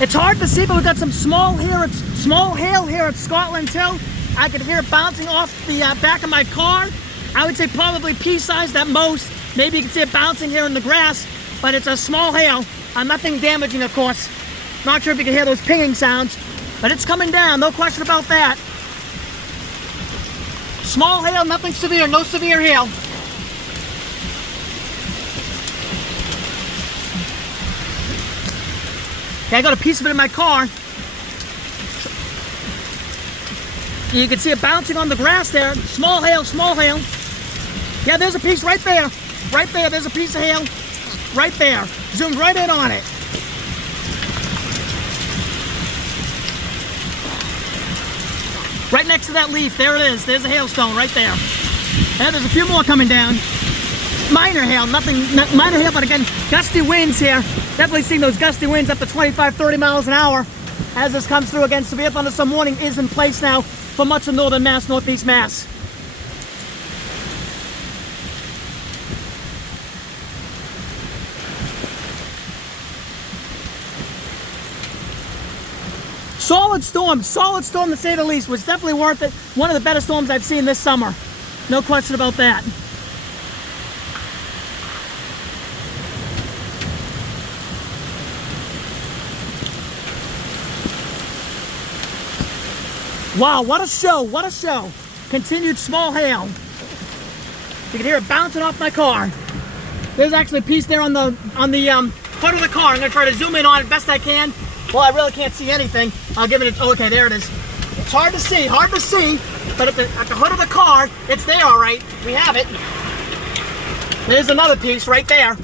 It's hard to see, but we've got some small hail here at Scotland too. I could hear it bouncing off the back of my car. I would say probably pea-sized at most. Maybe you can see it bouncing here in the grass, but it's a small hail. Nothing damaging, of course. Not sure if you can hear those pinging sounds, but it's coming down, no question about that. Small hail, nothing severe, no severe hail. Okay, I got a piece of it in my car. You can see it bouncing on the grass there. Small hail, small hail. Yeah, there's a piece right there. Right there, there's a piece of hail. Right there. Zoomed right in on it. Right next to that leaf, there it is. There's a hailstone right there. And there's a few more coming down. Minor hail, minor hail, but again, gusty winds here. Definitely seeing those gusty winds up to 25, 30 miles an hour as this comes through. Again, severe thunderstorm warning is in place now for much of northern Mass, northeast Mass. Solid storm to say the least. Was definitely worth it. One of the better storms I've seen this summer. No question about that. Wow, what a show, what a show. Continued small hail. You can hear it bouncing off my car. There's actually a piece there on the hood of the car. I'm gonna try to zoom in on it best I can. Well, I really can't see anything. I'll give it a, oh, okay, there it is. It's hard to see, but at the hood of the car, it's there all right. We have it. There's another piece right there.